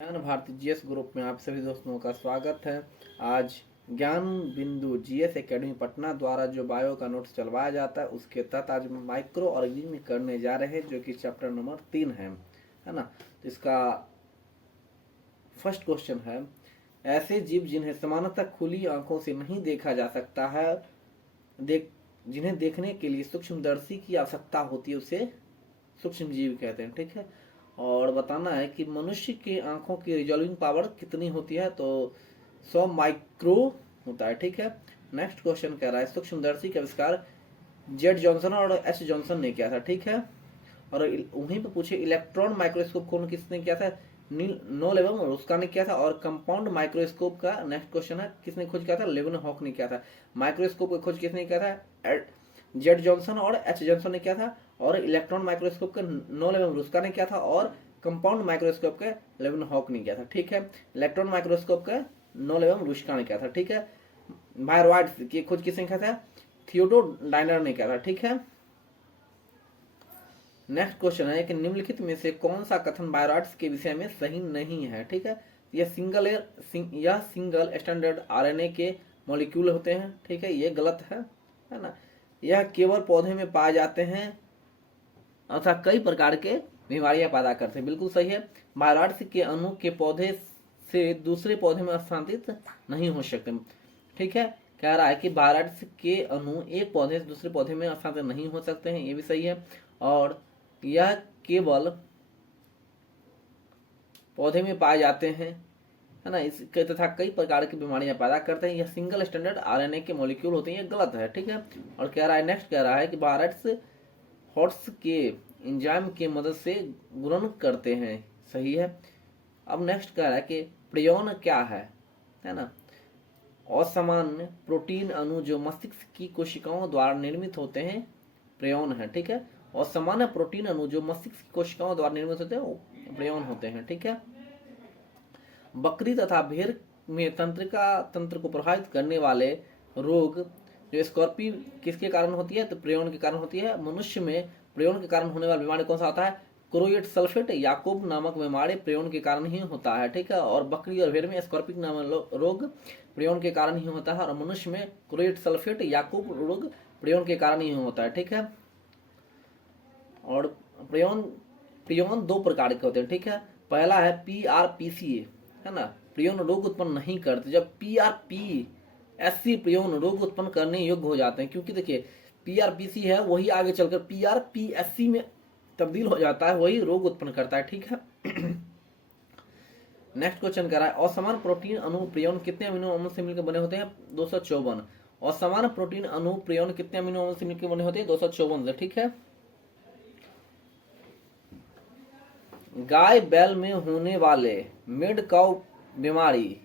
ज्ञान Bharti GS group में आप सभी दोस्तों का स्वागत है। आज ज्ञान बिंदु जीएस एकेडमी पटना द्वारा जो बायो का नोट्स चलवाया जाता है उसके तहत आज माइक्रो ऑर्गेनिज्म करने जा रहे हैं, जो कि चैप्टर नंबर 3 है ना। तो इसका फर्स्ट क्वेश्चन है, ऐसे जीव जिन्हें सामान्यतः खुली आंखों से नहीं देखा जा सकता है, जिन्हें देखने के लिए सूक्ष्मदर्शी की आवश्यकता होती है, उसे सूक्ष्म जीव कहते हैं। ठीक है, और बताना है कि मनुष्य की आंखों की रिजॉल्विंग पावर कितनी होती है, तो 100 माइक्रो होता है। ठीक है, नेक्स्ट क्वेश्चन कह रहा है, सूक्ष्मदर्शी का आविष्कार जेड जॉनसन और एच जॉनसन ने किया था। ठीक है, और वहीं पे पूछे इलेक्ट्रॉन माइक्रोस्कोप कौन किसने किया था, नोल एवं रुस्का ने किया था। और कंपाउंड माइक्रोस्कोप का नेक्स्ट क्वेश्चन है, किसने खोज किया था, लेवेनहॉक ने किया था। माइक्रोस्कोप की खोज किसने किया था, जेड जॉनसन और एच जॉनसन ने किया था। और इलेक्ट्रॉन माइक्रोस्कोप का नोल एवं रुस्का ने किया था, और कंपाउंड माइक्रोस्कोप का लेवेनहॉक ने किया था। ठीक है, इलेक्ट्रॉन माइक्रोस्कोप का नोल एवं रुस्का ने किया था। ठीक है, वायरवाइड्स की खोज किसने किया था, थियोडोर डायनर ने किया था। ठीक है, नेक्स्ट क्वेश्चन है कि निम्नलिखित में से कौन सा कथन बायोराइड्स के विषय में सही नहीं है। ठीक है, यह सिंगल स्टैंडर्ड आरएनए के मॉलिक्यूल होते हैं। ठीक है, ये गलत है ना। यह केवल पौधे में पाए जाते हैं अथवा कई प्रकार के बीमारियां पैदा करते हैं, बिल्कुल सही है। बायोराइड्स के अणु के पौधे से दूसरे पौधे में स्थानांतरित नहीं हो सकते। ठीक है, कह रहा है कि बायोराइड्स के अणु एक पौधे से दूसरे पौधे में स्थानांतरित नहीं हो सकते हैं, ये भी सही है। और यह केवल पौधे में पाए जाते हैं, है ना, इसके तथा कई प्रकार की बीमारियां पैदा करते हैं। यह सिंगल स्टैंडर्ड आरएनए के मॉलिक्यूल होते हैं, ये गलत है। ठीक है, और कह रहा है नेक्स्ट कह रहा है कि बायोराइड्स हॉट्स के एंजाइम की मदद से गुणन करते हैं, सही है। अब नेक्स्ट कह रहा है कि प्रियोन क्या है ना, असामान्य प्रोटीन अणु जो मस्तिष्क की कोशिकाओं द्वारा निर्मित होते हैं, प्रियोन है। ठीक है, और सामान्य प्रोटीन अणु जो मस्तिष्क की कोशिकाओं द्वारा निर्मित होते हैं वो प्रियोन होते हैं। ठीक है, बकरी तथा भेड़ में तंत्र को प्रभावित करने वाले रोग जो स्कॉर्पी किसके कारण होती है, तो प्रियोन के कारण होती है। मनुष्य में प्रियोन के कारण होने वाला बीमारी कौन सा होता है, क्रोइड सल्फेट याकूब नामक बीमारी प्रियोन के कारण ही होता है। ठीक है, और बकरी और भेड़ में स्कॉर्पिक नामक रोग प्रियोन के कारण ही होता है, और मनुष्य में क्रोइड सल्फेट याकूब रोग प्रियोन के कारण ही होता है। ठीक है, और प्रियोन दो प्रकार के होते हैं। ठीक है, पहला है PRPCA, है ना, प्रियोन रोग उत्पन्न नहीं करते। जब PRPSC प्रियोन रोग उत्पन्न करने योग्य हो जाते हैं, क्योंकि देखिए PRPC है वही आगे चलकर PRPSC में तब्दील हो जाता है, वही रोग उत्पन्न करता है। ठीक है, नेक्स्ट क्वेश्चन कह रहा है, असमान प्रोटीन अणु प्रियोन कितने अमीनो अम्ल से मिलकर बने होते हैं, 254। और समान प्रोटीन अणु प्रियोन कितने अमीनो अम्ल से मिलकर बने होते हैं, 254 से। ठीक है, गाय बैल में होने वाले मिड काउ बीमारी,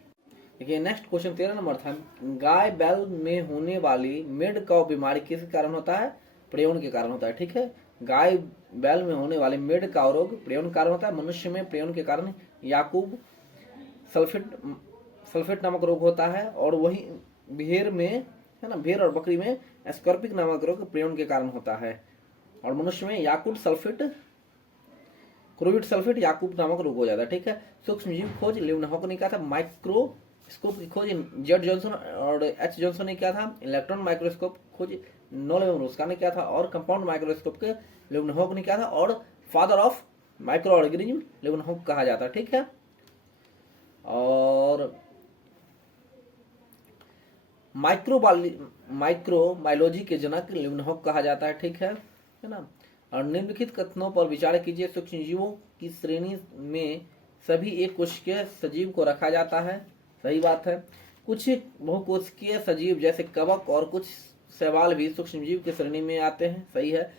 देखिए नेक्स्ट क्वेश्चन 13 नंबर था, गाय बैल में होने वाली मिड काउ बीमारी किस कारण होता है, प्रियोन के कारण होता है। ठीक है, गाय बैल में होने वाले मिड काउ रोग प्रियोन के कारण होता है। मनुष्य में प्रियोन के कारण याकूब सल्फेट नामक रोग होता है, और वही भेड़ में, है ना, भेड़ और बकरी में स्कॉर्पिक नामक रोग प्रियोन के कारण होता है, और मनुष्य में याकूब सल्फेट क्रोइड सल्फेट याकूब नामक रोग हो जाता है। ठीक है, सूक्ष्म जीव खोज लेवेनहॉक ने किया था। माइक्रोस्कोप की खोज जेड जॉनसन और एच जॉनसन ने किया था। इलेक्ट्रॉन माइक्रोस्कोप खोज नोल एवं रुस्का ने किया था, और कंपाउंड माइक्रोस्कोप के लेवेनहॉक ने किया था, और फादर ऑफ माइक्रो ऑर्गेनिज्म लेवेनहॉक कहा जाता है। ठीक है, और माइक्रोबायोलॉजी के जनक लेवेनहॉक कहा जाता है। ठीक है ना, और निम्नलिखित कथनों पर विचार कीजिए, सूक्ष्मजीवों की श्रेणी में सभी एक कोशिकीय सजीव को रखा जाता है, सही बात है। कुछ बहुकोशिकीय सजीव जैसे कवक और कुछ शैवाल भी सूक्ष्मजीव की श्रेणी में आते हैं, सही है।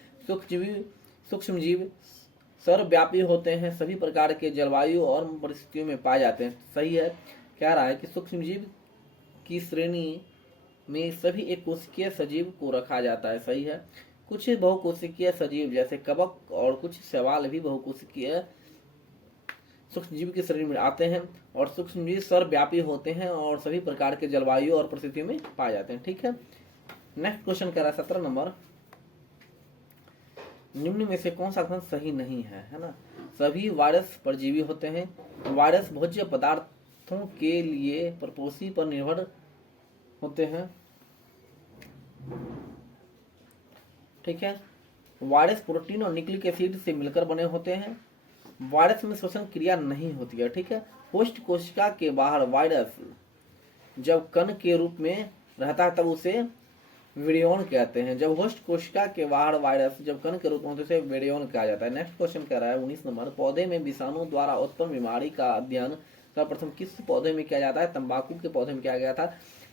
सूक्ष्मजीव सर्वव्यापी होते हैं, सभी प्रकार के जलवायु और परिस्थितियों में पाए जाते हैं, सही है। कह रहा है कि सूक्ष्मजीव की श्रेणी में सभी एक कोशिकीय सजीव को रखा जाता है, सही है। कुछ बहुकोशिकीय सजीव जैसे कवक और कुछ शैवाल भी बहुकोशिकीय सूक्ष्मजीव की श्रेणी में आते हैं, और सूक्ष्मजीव सर्वव्यापी होते हैं और सभी प्रकार के जलवायु और परिस्थितियों में पाए जाते हैं। ठीक है, नेक्स्ट क्वेश्चन कह रहा है 17 नंबर, निम्न में से कौन सा कथन सही नहीं है ना। सभी वायरस परजीवी होते हैं। वायरस भोज्य पदार्थों के लिए प्रपोषी पर निर्भर होते हैं। ठीक है। वायरस प्रोटीन और न्यूक्लिक एसिड से मिलकर बने होते हैं। वायरस में श्वसन क्रिया नहीं होती है। ठीक है। होस्ट कोशिका के बाहर वायरस जब कण के रूप में रहता है तब उसे विरियन कहते हैं। जब होस्ट कोशिका के बाहर वायरस जब कण के रूप में होते उसे विरियन कहा जाता है। नेक्स्ट क्वेश्चन कह रहा है 19 नंबर, पौधे में विषाणु द्वारा उत्पन्न बीमारी का अध्ययन सर्वप्रथम किस पौधे में किया जाता है? तंबाकू के पौधे में किया गया था।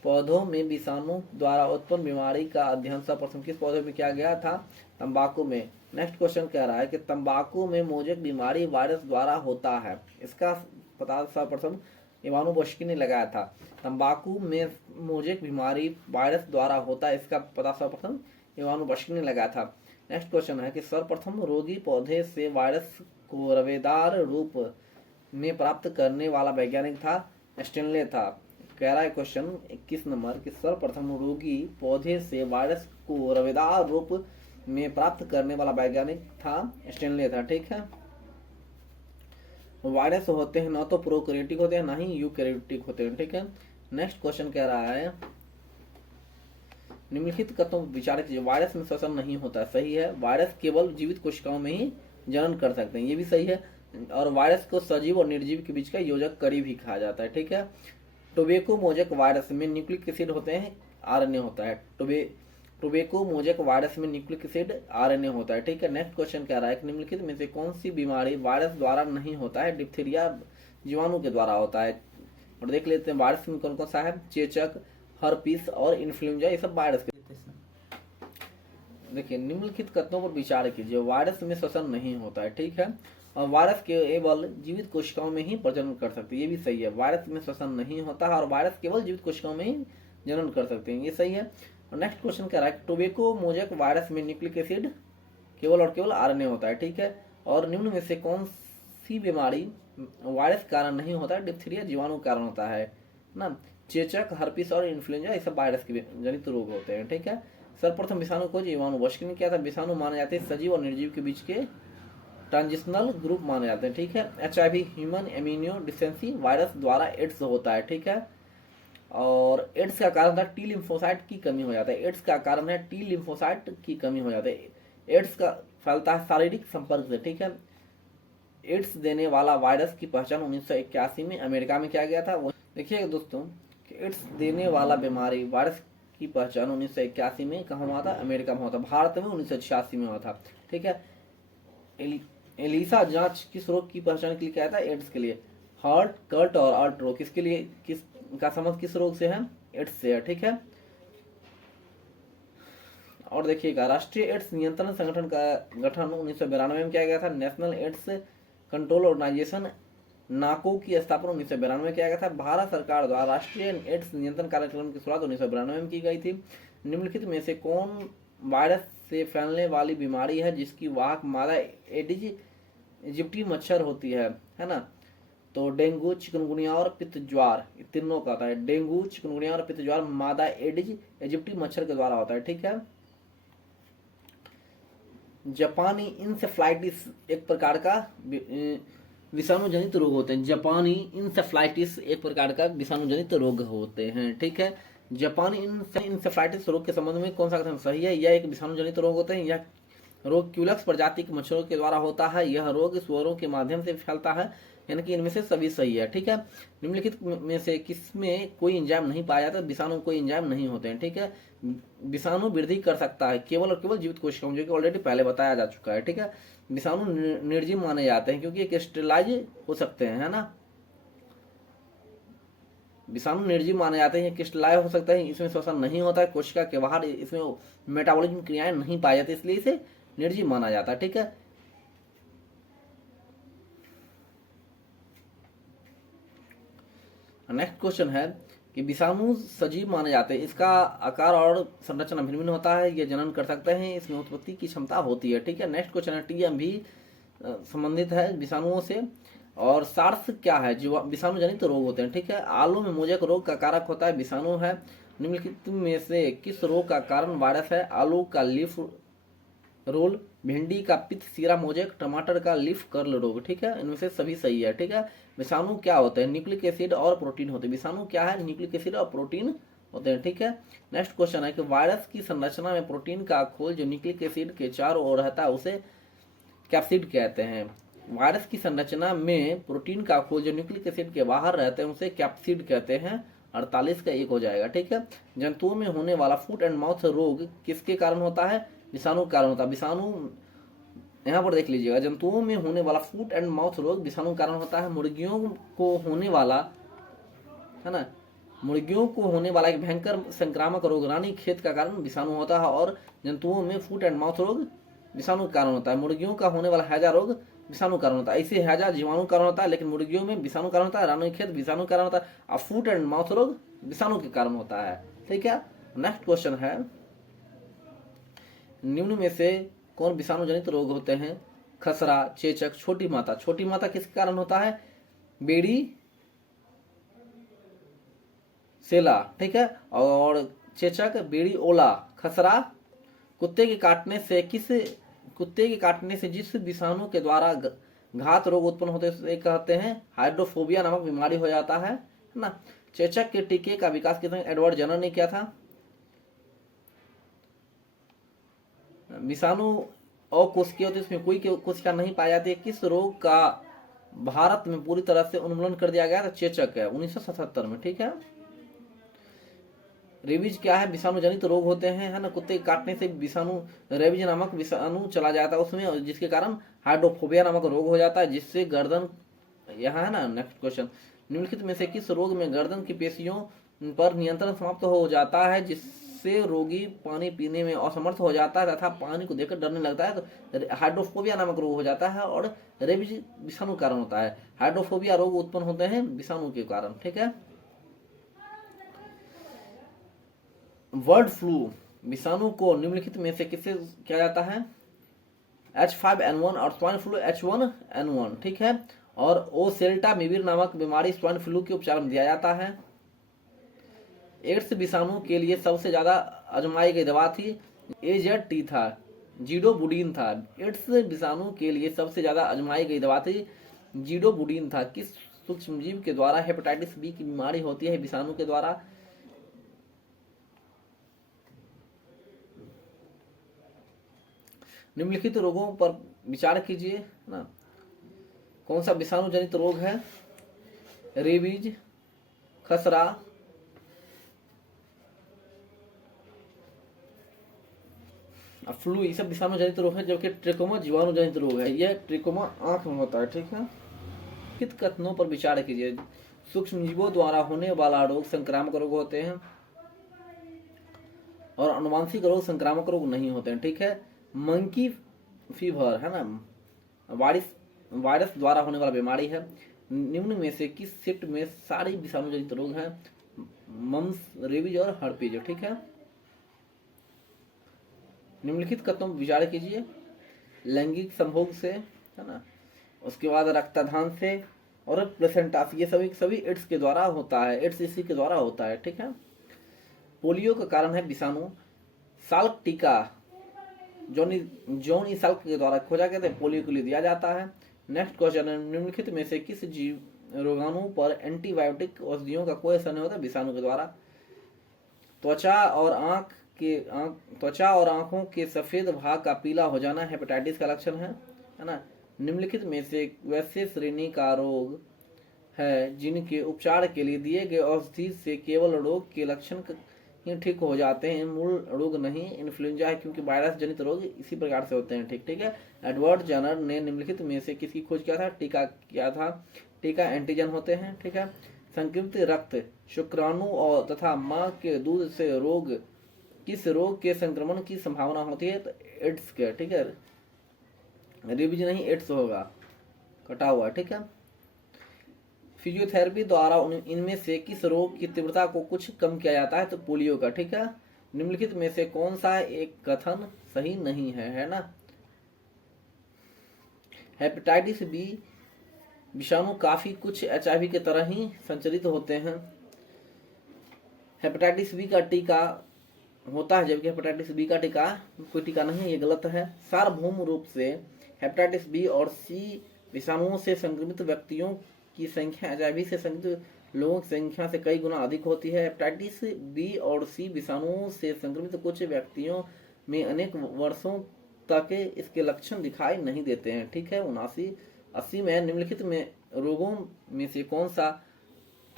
पौधों में विषाणु द्वारा उत्पन्न बीमारी का अध्ययन सर्वप्रथम किस पौधे में किया गया था? तंबाकू में। नेक्स्ट क्वेश्चन कह रहा है कि तंबाकू में मोजेक बीमारी वायरस द्वारा होता है। इसका पता सर्वप्रथम इवानोवस्की ने लगाया था। तंबाकू में मोजेक बीमारी वायरस द्वारा होता है, इसका पता सर्वप्रथम इवानोवस्की ने लगाया था। नेक्स्ट क्वेश्चन है कि सर्वप्रथम रोगी पौधे से वायरस को रवेदार रूप में प्राप्त करने वाला वैज्ञानिक था? स्टेनले था। कह रहा है क्वेश्चन 21 नंबर कि सर्वप्रथम रोगी पौधे से वायरस को रवेदार रूप में प्राप्त करने वाला वैज्ञानिक था? स्टेनले था। ठीक है। वायरस होते हैं ना तो प्रोकैरियोटिक होते हैं ना ही यूकैरियोटिक होते हैं। ठीक है। नेक्स्ट क्वेश्चन कह रहा है निम्नलिखित कथनों पर विचार कीजिए। वायरस में श्वसन नहीं होता। सही है। वायरस केवल जीवित कोशिकाओं में ही जनन कर सकते हैं, ये भी सही है। और वायरस को सजीव और निर्जीव के बीच का योजक कड़ी भी कहा जाता है। ठीक है। टोबैको मोजेक वायरस में न्यूक्लिक एसिड होते हैं, आरएनए होता है। टोबैको मोजेक वायरस में न्यूक्लिक एसिड आरएनए होता है। ठीक है। नेक्स्ट क्वेश्चन कह रहा है कि निम्नलिखित में से कौन सी बीमारी वायरस द्वारा नहीं होता है? डिप्थीरिया जीवाणु के द्वारा होता है। और देख लेते हैं वायरस में कौन कौन सा है। चेचक, हर्पीस और इन्फ्लुएंजा, ये सब वायरस के। देखिए निम्नलिखित कथनों पर विचार कीजिए। वायरस में श्वसन नहीं होता है। ठीक है। और वायरस केवल जीवित कोशिकाओं में ही प्रजनन कर सकते हैं, ये भी सही है। वायरस में श्वसन नहीं होता है और वायरस केवल जीवित कोशिकाओं में ही जनन कर सकते हैं, ये सही है। और नेक्स्ट क्वेश्चन कह रहा है टोबैको मोजेक वायरस में न्यूक्लिक एसिड केवल और केवल आरएनए होता है। ठीक है। और निम्न में से कौन सी बीमारी वायरस कारण नहीं होता है? डिप्थीरिया जीवाणु कारण होता है ना। चेचक, हर्पीस और इन्फ्लुएंजा, ये सब वायरस के जनित रोग होते हैं। ठीक है। सर्वप्रथम विषाणु खोज इवानोवस्की ने किया था। विषाणु माने जाते हैं सजीव और निर्जीव के बीच के ट्रांजिशनल ग्रुप माने जाते हैं। ठीक है। HIV human immuno deficiency virus द्वारा एड्स होता है। ठीक है। और एड्स का कारण था टी लिम्फोसाइट की कमी हो जाता है। एड्स का कारण है टी लिम्फोसाइट की कमी हो जाता है। एड्स का फैलता है शारीरिक संपर्क से। ठीक है। एड्स देने वाला वायरस की पहचान 1981 में अमेरिका में किया गया था। देखिए दोस्तों एड्स देने वाला बीमारी वायरस की पहचान 1981 में कहाँ हुआ था? अमेरिका में हुआ था। भारत में 1986 में हुआ था। ठीक है। एलिसा जांच किस रोग की पहचान के लिए किया था? एड्स के लिए। हार्ट, कर्ट और आर्ट रोग किसके लिए, किस का संबंध किस रोग से है? एड्स से है। ठीक है। और देखिएगा राष्ट्रीय एड्स नियंत्रण संगठन का गठन 1992 में किया गया था। नेशनल एड्स कंट्रोल ऑर्गेनाइजेशन नाको की स्थापना 1992 में किया गया था। भारत सरकार द्वारा राष्ट्रीय एड्स नियंत्रण कार्यक्रम की शुरुआत 1992 में की गई थी। निम्नलिखित में से कौन वायरस से फैलने वाली बीमारी है जिसकी वाहक मादा एडिज इजिप्टी मच्छर होती है ना? तो डेंगू, चिकनगुनिया और पित्त ज्वार, तीनों का होता है। डेंगू, चिकनगुनिया और पित्त ज्वार मादा एडिज इजिप्टी मच्छर के द्वारा होता है। ठीक है। जापानी इंसेफ्लाइटिस एक प्रकार का विषाणु जनित रोग होते हैं। जापानी इंसेफ्लाइटिस एक प्रकार का विषाणु जनित रोग होते हैं। ठीक है। जापानी इंसेफ्लाइटिस रोग के संबंध में कौन सा कथन सही है? यह एक विषाणु जनित रोग होते हैं। यह रोग क्यूलेक्स प्रजाति के मच्छरों के द्वारा होता है। यह रोग सुअरों के माध्यम से फैलता है, यानी कि इनमें से सभी सही है। ठीक है। निम्नलिखित में से किसमें कोई एंजाइम नहीं पाया जाता? विषाणु कोई एंजाइम नहीं होते हैं। ठीक है। विषाणु वृद्धि कर सकता है केवल और केवल जीवित कोशिकाओं, जो कि ऑलरेडी पहले बताया जा चुका है। ठीक है। विषाणु निर्जीव माने जाते हैं क्योंकि क्रिस्टलाइज हो सकते हैं, है ना। विषाणु निर्जीव माने जाते हैं, क्रिस्टलाइज हो सकते हैं, इसमें श्वसन नहीं होता है कोशिका के बाहर, इसमें मेटाबॉलिज्म क्रियाएं नहीं पाई जाती, इसलिए इसे निर्जीव माना जाता है। ठीक है। नेक्स्ट क्वेश्चन है कि विषाणु सजीव माने जाते हैं, इसका आकार और संरचना भिन्न भिन्न होता है, ये जनन कर सकते हैं, इसमें उत्पत्ति की क्षमता होती है। ठीक है। नेक्स्ट क्वेश्चन है टीएम भी संबंधित है विषाणुओं से। और सार्स क्या है? जो विषाणु जनित रोग होते हैं। ठीक है। आलू में मोजेक रोग का कारक होता है विषाणु है। निम्नलिखित में से किस रोग का कारण वायरस है? आलू का लीफ रोल भिंडी का पित्त सीरा मोजेक, टमाटर का लीफ कर्ल रोग, ठीक है, इनमें से सभी सही है, ठीक है। विषाणु क्या होते हैं? न्यूक्लिक एसिड और प्रोटीन होते हैं। विषाणु क्या है? न्यूक्लिक एसिड और प्रोटीन होते हैं, ठीक है। नेक्स्ट क्वेश्चन है कि वायरस की संरचना में प्रोटीन का खोल जो न्यूक्लिक एसिड के चारों ओर रहता है उसे कैप्सिड कहते हैं। वायरस की संरचना में प्रोटीन का खोल जो न्यूक्लिक एसिड के बाहर रहते हैं उसे कैप्सिड कहते हैं। 48 का 1 हो जाएगा, ठीक है। जंतुओं में होने वाला फुट एंड माउथ रोग किसके कारण होता है? विषाणु के कारण होता है। विषाणु यहाँ पर देख लीजिएगा, जंतुओं में होने वाला फुट एंड माउथ रोग विषाणु के कारण होता है। मुर्गियों को होने वाला, है ना, मुर्गियों को होने वाला एक भयंकर संक्रामक रोग रानीखेत का कारण विषाणु होता है। और जंतुओं में फुट एंड माउथ रोग विषाणु के कारण होता है। मुर्गियों का होने वाला हैजा रोग विषाणु कारण होता है। इसे हैजा जीवाणु कारण होता है, लेकिन मुर्गियों में विषाणु कारण होता है, रानीखेत विषाणु कारण होता है, और फुट एंड माउथ रोग विषाणु के कारण होता है, ठीक है। नेक्स्ट क्वेश्चन है, निम्न में से कौन विषाणु जनित रोग होते हैं? खसरा, चेचक, छोटी माता। छोटी माता किसके कारण होता है? बेड़ी सेला, ठीक है। और चेचक बेड़ी ओला। खसरा कुत्ते के काटने से जिस विषाणु के द्वारा घात रोग उत्पन्न होते हैं कहते हैं हाइड्रोफोबिया नामक बीमारी हो जाता है ना। चेचक के टीके का विकास किसने? एडवर्ड जनर ने किया था। विषाणु और कोशिका होती है, इसमें कोई कोशिका नहीं पाई जाती है। किस रोग का भारत में पूरी तरह से उन्मूलन कर दिया गया था? चेचक है, 1977 में, ठीक है। रेबीज क्या है? विषाणु जनित रोग होते हैं, है ना। कुत्ते के काटने से विषाणु, रेबीज नामक विषाणु चला जाता है उसमें, जिसके कारण हाइड्रोफोबिया नामक रोग हो जाता है, जिससे गर्दन, यहाँ है ना। नेक्स्ट क्वेश्चन, निम्नलिखित में से किस रोग में गर्दन की पेशियों पर नियंत्रण समाप्त हो जाता है, जिससे रोगी पानी पीने में असमर्थ हो जाता है तथा पानी को देखकर डरने लगता है? तो हाइड्रोफोबिया नामक रोग हो जाता है। और रेबीज विषाणु कारण होता है। हाइड्रोफोबिया रोग उत्पन्न होते हैं विषाणु के कारण, ठीक है। बर्ड फ्लू विषाणु को निम्नलिखित में से किससे किया जाता है? H5N1 और स्वाइन फ्लू H1N1, ठीक है। और ओसेल्टामिविर नामक बीमारी स्वाइन फ्लू के उपचार में दिया जाता है। एड्स विषाणु के लिए सबसे ज्यादा आजमाई गई दवा थी AZT था, जीडोबुडीन था। एड्स विषाणु के लिए सबसे ज्यादा आजमाई गई दवा थी जीडोबुडीन था। किस सूक्ष्मजीव के द्वारा हेपेटाइटिस बी की बीमारी होती है? विषाणु के द्वारा। निम्नलिखित रोगों पर विचार कीजिए, है ना। कौन सा विषाणु जनित रोग है? रेबीज, खसरा, फ्लू, ये सब विषाणु जनित रोग है, जबकि ट्रिकोमा जीवाणु जनित रोग है। यह ट्रिकोमा आंख में होता है, ठीक है। कित कथनों पर विचार कीजिए। सूक्ष्म जीवों द्वारा होने वाला रोग संक्रामक रोग होते हैं और अनुवांशिक रोग संक्रामक रोग नहीं होते हैं, ठीक है। मंकी फीवर, है ना, वायरस द्वारा होने वाला बीमारी है। निम्न में से किस शिफ्ट में सारे विषाणु जनित रोग हैं? मम्स, रेबीज और हर्पीज, ठीक है। निम्नलिखित कथनों पर विचार कीजिए। लैंगिक संभोग से, है ना, उसके बाद रक्तदान से और प्लेसेंटा से, ये सभी एड्स के द्वारा होता है। एड्स इसी के द्वारा होता है, ठीक है। पोलियो का कारण है विषाणु। साल्क टीका जॉनी साल्क के द्वारा खोजा गया था, पोलियो के लिए दिया जाता है। नेक्स्ट क्वेश्चन है, निम्नलिखित में से किस जीव रोगाणु पर एंटीबायोटिक औषधियों का कोई असर नहीं होता? विषाणु के द्वारा। त्वचा और आंखों के सफेद भाग का पीला हो जाना हेपेटाइटिस का लक्षण है ना। निम्नलिखित में से वैसे श्रेणी का रोग है जिनके उपचार के लिए दिए गए औषधि से केवल रोग के लक्षण ही ठीक हो जाते हैं, मूल रोग नहीं। इन्फ्लुएंजा है क्योंकि वायरस जनित रोग इसी प्रकार से होते हैं, ठीक है। एडवर्ड जनर ने निम्नलिखित में से किसकी खोज किया था? टीका किया था। टीका एंटीजन होते हैं, ठीक है। संक्रमित रक्त, शुक्राणु और तथा मां के दूध से रोग, किस रोग के संक्रमण की संभावना होती है? तो एड्स के, ठीक है। रेबीज नहीं, एड्स होगा, कटा हुआ, ठीक है। फिजियोथेरेपी द्वारा इनमें से किस रोग की तीव्रता को कुछ कम किया जाता है? तो पोलियो का, ठीक है। निम्नलिखित में से कौन सा एक कथन सही नहीं है ना। हेपेटाइटिस बी विषाणु काफी कुछ HIV के तरह ही संचरित होते हैं। हेपेटाइटिस बी का टीका होता है, जबकि हेपेटाइटिस बी का टीका कोई टीका नहीं है, ये गलत है। सार्वभौम रूप से हेपेटाइटिस बी और सी विषाणुओं से संक्रमित व्यक्तियों की संख्या एचआईवी से संक्रमित लोगों की संख्या से कई गुना अधिक होती है। हेपेटाइटिस बी और सी विषाणुओं से संक्रमित कुछ व्यक्तियों में अनेक वर्षों तक इसके लक्षण दिखाई नहीं देते हैं। ठीक है, 79-80 में निम्नलिखित में रोगों में से कौन सा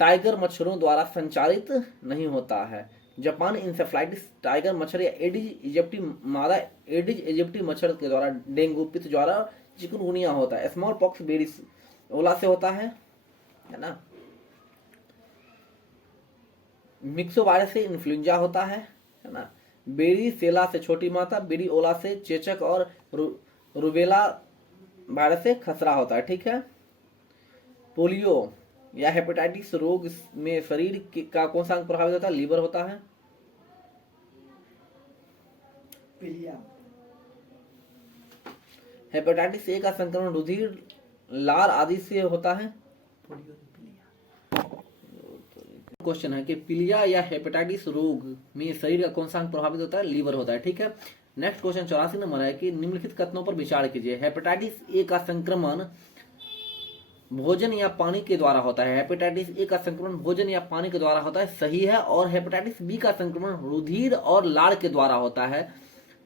टाइगर मच्छरों द्वारा संचालित नहीं होता है? जापान इंसेफ्लाइटिस टाइगर मच्छर या एडिज इजिप्टी मादा एडिज इजिप्टी मच्छर के द्वारा, डेंगू, पित्त ज्वारा, चिकुनगुनिया होता है। स्मॉल पॉक्स बेडीज ओला से होता है ना। मिक्सोवायरस से इन्फ्लुएंजा होता है ना। बेरी सेला से छोटी माता, बेरी ओला से चेचक और रुबेला वायरस से खसरा होता है। ठीक है। पोलियो या हेपेटाइटिस रोग में शरीर का कौन सा अंग प्रभावित होता है? लीवर होता है। हेपेटाइटिस ए का संक्रमण रुधिर, लार आदि से होता है। क्वेश्चन है कि पीलिया या हेपेटाइटिस रोग में शरीर का कौन सा अंग प्रभावित होता है? लीवर होता है। ठीक है। नेक्स्ट क्वेश्चन 84 नंबर है कि निम्नलिखित कथनों पर विचार कीजिए। हेपेटाइटिस ए का संक्रमण भोजन या पानी के द्वारा होता है। हेपेटाइटिस ए का संक्रमण भोजन या पानी के द्वारा होता है, सही है। और हेपेटाइटिस बी का संक्रमण रुधिर और लार के द्वारा होता है,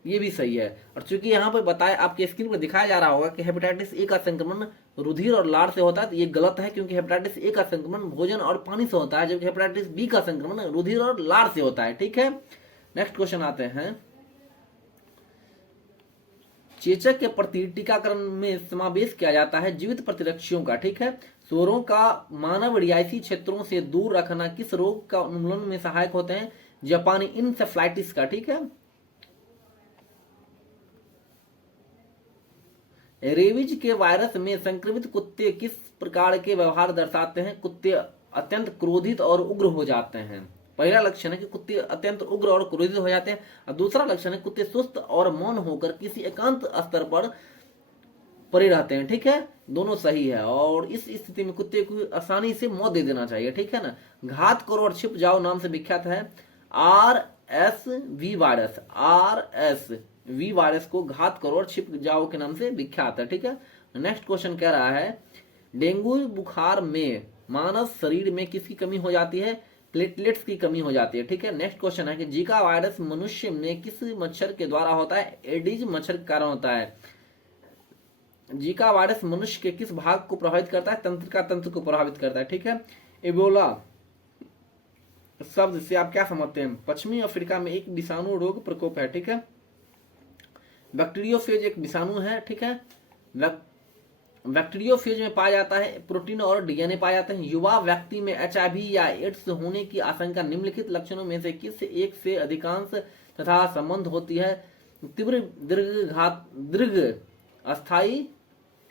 ये भी सही है। और चूंकि यहाँ पर बताया, आपके स्क्रीन पर दिखाया जा रहा होगा कि हेपेटाइटिस ए का संक्रमण रुधिर और लार से होता है, तो ये गलत है, क्योंकि हेपेटाइटिस ए का संक्रमण भोजन और पानी से होता है, जबकि हेपेटाइटिस बी का संक्रमण रुधिर और लार से होता है। ठीक है। नेक्स्ट क्वेश्चन आते हैं। चेचक के प्रति टीकाकरण में समावेश किया जाता है जीवित प्रतिरक्षियों का। ठीक है। सूअरों का मानव रिहायशी क्षेत्रों से दूर रखना किस रोग का उन्मूलन में सहायक होते हैं? जापानी इंसेफ्लाइटिस का। ठीक है। रेबीज के वायरस में संक्रमित कुत्ते किस प्रकार के व्यवहार दर्शाते हैं? कुत्ते अत्यंत क्रोधित और उग्र हो जाते हैं। पहला लक्षण है कि कुत्ते अत्यंत उग्र और क्रोधित हो जाते हैं, और दूसरा लक्षण है कुत्ते सुस्त और मौन होकर किसी एकांत स्तर पर पड़े रहते हैं। ठीक है, दोनों सही है। और इस स्थिति में कुत्ते को आसानी से मौत दे देना चाहिए। ठीक है ना। घात करो और छिप जाओ नाम से विख्यात है RSV वायरस। RSV वायरस को घात करो और छिप जाओ के नाम से विख्यात है। ठीक है। नेक्स्ट क्वेश्चन कह रहा है, डेंगू बुखार में मानव शरीर में किसकी कमी हो जाती है? प्लेटलेट्स की कमी हो जाती है। ठीक है। नेक्स्ट क्वेश्चन है कि जीका वायरस मनुष्य में किस मच्छर के द्वारा होता है? एडिज मच्छर के कारण होता है। जीका वायरस मनुष्य के किस भाग को प्रभावित करता है? तंत्रिका तंत्र को प्रभावित करता है। ठीक है। इबोला शब्द से आप क्या समझते हैं? पश्चिमी अफ्रीका में एक विषाणु रोग प्रकोप है। ठीक है। बैक्टीरियोफेज एक विषाणु है। ठीक है। बैक्टीरियोफेज में पाया जाता है, प्रोटीन और डीएनए पाए जाते हैं। युवा व्यक्ति में एचआईवी या एड्स होने की आशंका निम्नलिखित लक्षणों में से किस एक से अधिकांश तथा संबंध होती है? तीव्र दीर्घ अस्थायी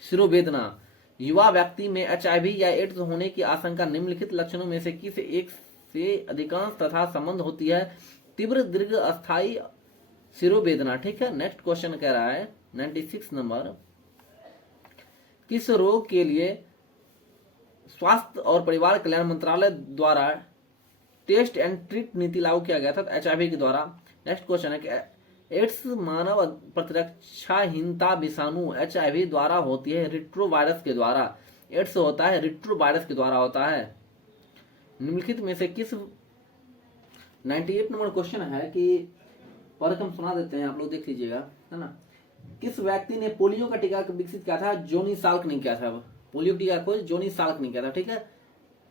शिरोवेदना। युवा व्यक्ति में एचआईवी या एड्स होने की आशंका निम्नलिखित लक्षणों में से किस एक से अधिकांश तथा संबंध होती है? तीव्र दीर्घ अस्थायी शिरोवेदना। ठीक है। नेक्स्ट क्वेश्चन कह रहा है 96 नंबर, किस रोग के लिए स्वास्थ्य और परिवार कल्याण मंत्रालय द्वारा टेस्ट एंड ट्रीट नीति लागू किया गया था? एचआईवी के द्वारा। नेक्स्ट क्वेश्चन है कि एड्स मानव प्रतिरक्षाहीनता विषाणु एचआईवी द्वारा होती है, रिट्रोवायरस के द्वारा? एड्स होता है रिट्रोवायरस के द्वारा होता है। निम्नलिखित में से किस 98 नंबर क्वेश्चन है कि पर हम सुना देते हैं, आप लोग देख लीजिएगा, है ना। किस व्यक्ति ने पोलियो का टीका विकसित किया था? जोनी साल्क ने किया था। पोलियो टीका को जोनी साल्क ने किया था। ठीक है।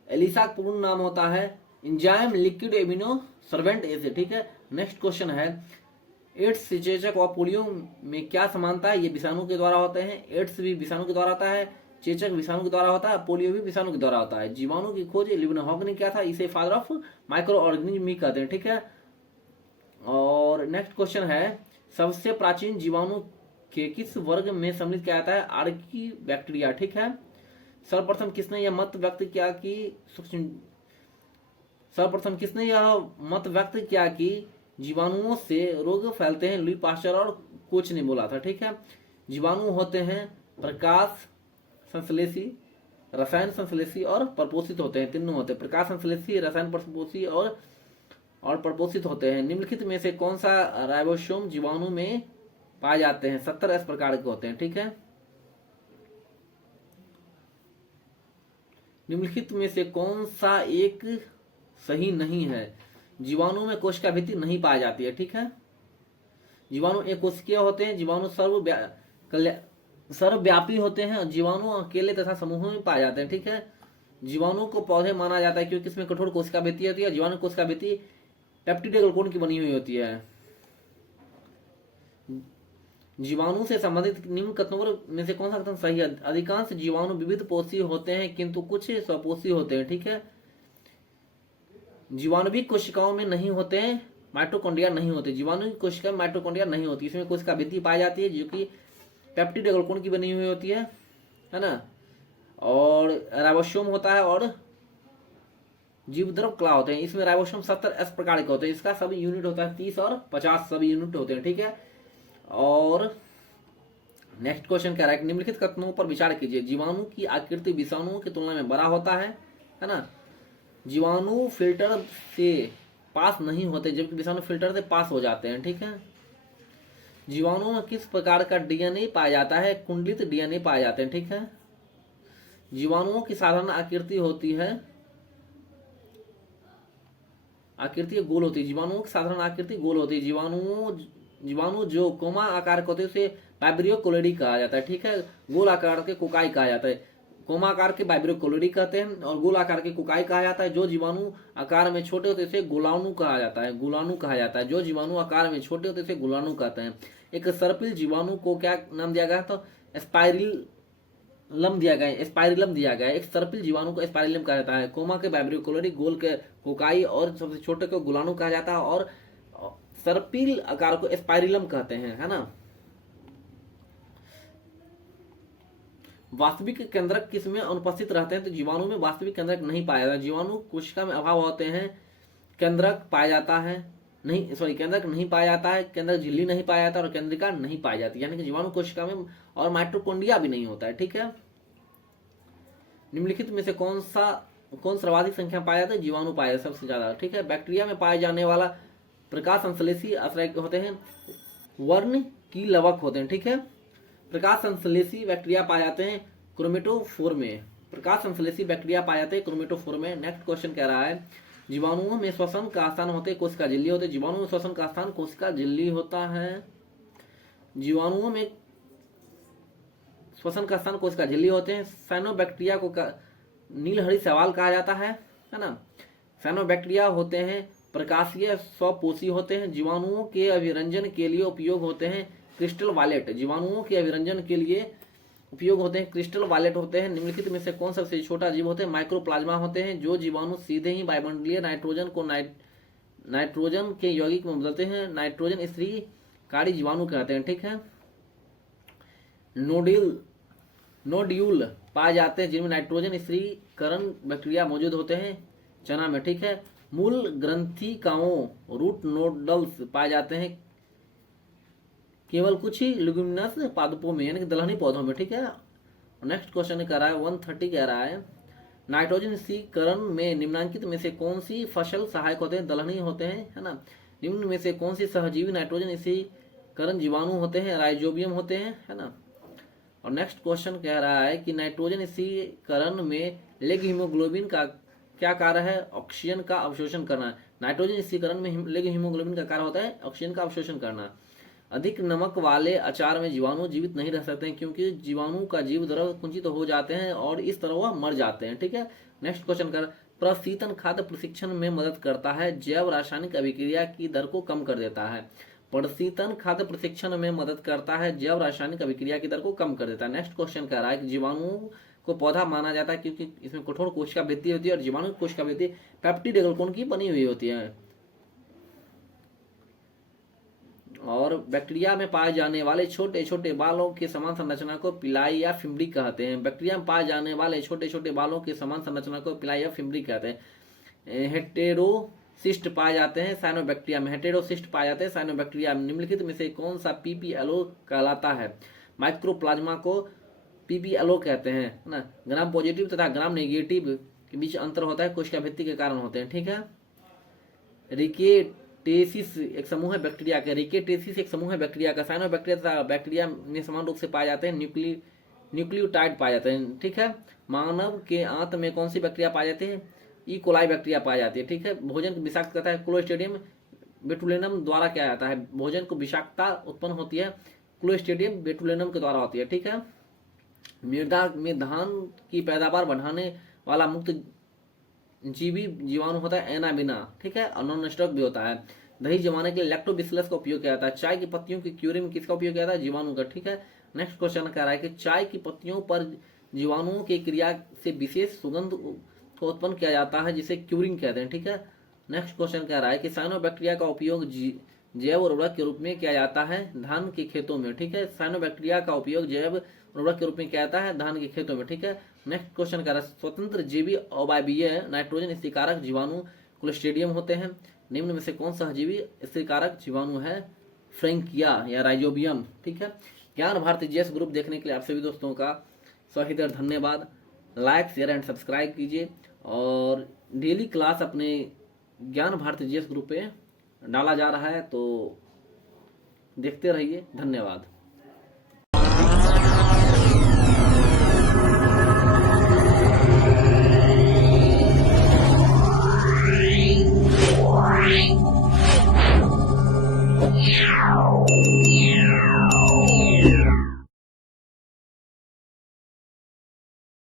एलिसा का पूर्ण नाम होता है एंजाइम लिक्विड इम्यूनो सर्वेंट ए से। ठीक है। नेक्स्ट क्वेश्चन है, एड्स, चेचक और पोलियो में क्या समानता है? ये विषाणु के द्वारा होते हैं। एड्स भी विषाणु के द्वारा होता है, चेचक विषाणु के द्वारा होता है, पोलियो भी विषाणु के द्वारा होता है। जीवाणु की खोज लिवनहॉक ने किया था, इसे फादर ऑफ माइक्रो ऑर्गेनिज्म भी कहते हैं। ठीक है। और नेक्स्ट क्वेश्चन है, सबसे प्राचीन जीवाणु के किस वर्ग में सम्मिलित किया जाता है? Archie bacteria. ठीक है। सर्वप्रथम किसने यह मत व्यक्त किया कि जीवाणुओं से रोग फैलते हैं? लुई पास्चर और कोच ने बोला था। ठीक है। जीवाणु होते हैं प्रकाश संश्लेषी, रसायन संश्लेषी और परपोषित होते हैं। तीनों होते हैं, प्रकाश संश्लेषी, रसायन परपोषी और और प्रपोषित होते हैं। निम्नलिखित में से कौन सा राइबोसोम जीवाणु में पाए जाते हैं? 70 इस प्रकार के होते हैं, ठीक है। निम्नलिखित में से कौन सा एक सही नहीं है? जीवाणु में कोशिका भित्ति नहीं पाई जाती है, ठीक है। जीवाणु एक कोशिकीय होते हैं, जीवाणु सर्वव्यापी होते हैं, और जीवाणु अकेले तथा समूहों में पाए जाते हैं, ठीक है। जीवाणु को पौधे माना जाता है क्योंकि इसमें कठोर कोशिका भित्ति होती है। जीवाणु कोशिका भित्ति पेप्टिडेगल कोण की बनी हुई होती है। जीवाणु से संबंधित निम्न कथनों में से कौन सा कथन सही है? अधिकांश जीवाणु विविध पोषी होते हैं किंतु कुछ स्वपोषी होते हैं, ठीक है। जीवाणु भी कोशिकाओं में नहीं होते हैं, माइटोकॉन्ड्रिया नहीं होते। जीवाणु की कोशिका में माइटोकॉन्ड्रिया नहीं होती, इसमें कोशिका भित्ति पाई जाती है जो कि पेप्टिडेगल कोण की बनी हुई होती है ना। और राइबोसोम होता है और जीवद्रव कला होते हैं। इसमें राइबोसोम 70 इस प्रकार के होते हैं। इसका सभी यूनिट होता है 30 और 50 सभी यूनिट होते हैं, ठीक है। और नेक्स्ट क्वेश्चन कह रहा है कि निम्नलिखित कथनों पर विचार कीजिए। जीवाणु की आकृति विषाणुओं की तुलना में बड़ा होता है ना। जीवाणु फिल्टर से पास नहीं होते जबकि विषाणु फिल्टर से पास हो जाते हैं, ठीक है। जीवाणु में किस प्रकार का डीएनए पाया जाता है? कुंडलित डीएनए पाए जाते हैं, ठीक है। जीवाणुओं की साधारण आकृति होती है, आकृति गोल होती है। जीवाणुओं की साधारण आकृति गोल होती है। जीवाणु जो कोमा आकार के होते हैं उसे वाइब्रियो कोलोरी कहा जाता है, ठीक है। गोल आकार के कोकाई कहा जाता है। कोमा आकार के वाइब्रियो कोलोरी कहते हैं और गोल आकार के कोकाई कहा जाता है। जो जीवाणु आकार में छोटे होते हैं उसे गुलाणु कहा जाता है, गुलाणु कहा जाता है। जो जीवाणु आकार में छोटे होते हैं उसे गुलाणु कहते हैं। एक सर्पिल जीवाणु को क्या नाम दिया गया? तो स्पाइरिलम दिया गया, स्पाइरिलम दिया गया। एक सर्पिल जीवाणु को स्पाइरिलम कहा जाता है। कोमा के वाइब्रियो कोलोरी, गोल के कोकाई और सबसे छोटे को गुलाणु कहा जाता है और सर्पिल आकार को स्पाइरिलम कहते हैं, है ना। वास्तविक केंद्रक किसमें अनुपस्थित रहते हैं? तो जीवाणु में वास्तविक केंद्रक नहीं पाया जाता। जीवाणु कोशिका में अभाव होते हैं, केंद्रक पाया जाता है नहीं, सॉरी केंद्रक नहीं पाया जाता है, केंद्रक झिल्ली नहीं पाया जाता और केंद्रिका नहीं पाई जाती, यानी कि जीवाणु कोशिका में और माइटोकॉन्ड्रिया भी नहीं होता है, ठीक है। निम्नलिखित में से कौन सर्वाधिक संख्या पाया जाता है? जीवाणु पाया जाता है सबसे ज्यादा, ठीक है। बैक्टीरिया में पाए जाने वाला प्रकाश संश्लेषी आश्रय होते हैं, वर्ण की लवक होते हैं, ठीक है। प्रकाश संश्लेषी बैक्टीरिया पाए जाते हैं क्रोमेटोफोर में। प्रकाश संश्लेषी बैक्टीरिया पाए जाते हैं क्रोमेटोफोर में। नेक्स्ट क्वेश्चन कह रहा है जीवाणुओं में श्वसन का स्थान होते हैं कोशिका झिल्ली होते हैं। जीवाणुओं में श्वसन का स्थान कोशिका झिल्ली होता है। जीवाणुओं में श्वसन का स्थान कोशिका झिल्ली होते हैं। साइनोबैक्टीरिया को नीलहरी शैवाल कहा जाता है ना। साइनोबैक्टीरिया होते हैं प्रकाशीय स्वपोषी होते हैं। जीवाणुओं के अभिरंजन के लिए उपयोग होते हैं क्रिस्टल वायलेट। जीवाणुओं के अभिरंजन के लिए उपयोग होते हैं क्रिस्टल वायलेट होते हैं। निम्नलिखित में से कौन सबसे छोटा जीव होते हैं? माइक्रोप्लाज्मा होते हैं। जो जीवाणु सीधे ही वायुमंडलीय नाइट्रोजन को नाइट्रोजन के यौगिक में बदलते हैं नाइट्रोजन स्त्रीकारी जीवाणु कहते हैं, ठीक है। नोड्यूल पाए जाते हैं जिनमें नाइट्रोजन स्त्रीकरण बैक्टीरिया मौजूद होते हैं चना में, ठीक है। मूल ग्रंथिकाओं रूट नोडल्स पाए जाते हैं केवल कुछ ही लिग्यूमिनस पादपों में, यानी कि दलहनी पौधों में, ठीक है। नेक्स्ट क्वेश्चन कह रहा है 130 कह रहा है नाइट्रोजन स्त्रीकरण में निम्नांकित में से कौन सी फसल सहायक होते हैं? दलहनी होते हैं, है ना। निम्न में से कौन सी सहजीवी नाइट्रोजन स्त्रीकरण जीवाणु होते हैं? राइजोबियम होते हैं, है ना। और नेक्स्ट क्वेश्चन कह रहा है कि नाइट्रोजन स्त्रीकरण में लेग हीमोग्लोबिन का क्या कार्य है? ऑक्सीजन का अवशोषण करना। नाइट्रोजन स्त्रीकरण में लेग हीमोग्लोबिन का कार्य होता है ऑक्सीजन का अवशोषण करना। अधिक नमक वाले अचार में जीवाणु जीवित नहीं रह सकते हैं क्योंकि जीवाणु का जीव द्रव कुंचित हो जाते हैं और इस तरह वह मर जाते हैं, ठीक है। नेक्स्ट क्वेश्चन कर प्रशीतन खाद्य प्रशिक्षण में मदद करता है, जैव रासायनिक अभिक्रिया की दर को कम कर देता है। प्रशीतन खाद्य प्रशिक्षण में मदद करता है, जैव रासायनिक अभिक्रिया की दर को कम कर देता है। नेक्स्ट क्वेश्चन कह रहा है कि जीवाणु को पौधा माना जाता है क्योंकि इसमें कठोर कोशिका भित्ति होती है और जीवाणु कोशिका भित्ति पेप्टिडेगल कोण की बनी हुई होती है। और बैक्टीरिया में पाए जाने वाले छोटे छोटे बालों के समान संरचना को पिलाई या फिम्बरी कहते हैं। बैक्टीरिया में पाए जाने वाले छोटे छोटे बालों के समान संरचना को पिलाई या फिम्बरी कहते हैं। हेटेरोसिस्ट पाए जाते हैं साइनोबैक्टीरिया में। हेटेरोसिस्ट पाए जाते हैं साइनोबैक्टीरिया में। निम्नलिखित में से कौन सा पीपीएलओ कहलाता है? माइक्रोप्लाज्मा को पीपीएलओ कहते हैं ना। ग्राम पॉजिटिव तथा ग्राम नेगेटिव के बीच अंतर होता है कोशिका भित्ति के कारण होते हैं, ठीक है। रिकेटेसिस एक समूह है बैक्टीरिया का, रिकेटेसिस एक समूह है बैक्टीरिया का। साइनोबैक्टीरिया तथा बैक्टीरिया में समान रूप से पाए जाते हैं न्यूक्लियोटाइड पाए जाते हैं, ठीक है। मानव के आंत में कौन सी बैक्टीरिया पाए जाते हैं? ई कोलाई बैक्टीरिया पाई जाती है, ठीक है। भोजन को विषाक्त करता है क्लोस्ट्रीडियम बेटुलिनम द्वारा क्या जाता है? भोजन को विषाक्तता उत्पन्न होती है क्लोस्ट्रीडियम बेटुलिनम के द्वारा होती है, ठीक है। मृदा में धान की पैदावार बढ़ाने वाला मुक्त जीवी जीवाणु होता है एनाबिना, ठीक है, और नॉन स्टॉक भी होता है। दही जमाने के लिए लैक्टोबैसिलस का उपयोग किया जाता है। चाय की पत्तियों की क्यूरी में किसका उपयोग किया जाता है? जीवाणु का, ठीक है। नेक्स्ट क्वेश्चन कह रहा है कि चाय की पत्तियों पर जीवाणुओं की क्रिया से विशेष सुगंध को उत्पन्न किया जाता है जिसे क्यूरिंग कहते हैं, ठीक है। नेक्स्ट क्वेश्चन कह रहा है कि साइनोबैक्टीरिया का उपयोग जैव उर्वरक के रूप में किया जाता है धान के खेतों में, ठीक है। साइनोबैक्टीरिया का उपयोग जैव उर्वरक के रूप में किया जाता है धान के खेतों में, ठीक है। नेक्स्ट क्वेश्चन कह रहा है स्वतंत्र जीवी अवायवीय नाइट्रोजन स्थिरकारक जीवाणु क्लोस्ट्रीडियम होते हैं। निम्न में से कौन सा जीवी स्थिरकारक जीवाणु है? फ्रैंकिया या राइजोबियम, ठीक है। ज्ञान भारती जीएस ग्रुप देखने के लिए आप सभी दोस्तों का सहिदर धन्यवाद। लाइक शेयर एंड सब्सक्राइब कीजिए और डेली क्लास अपने ज्ञान भारती जीएस ग्रुप पे डाला जा रहा है, तो देखते रहिए। धन्यवाद। Wow.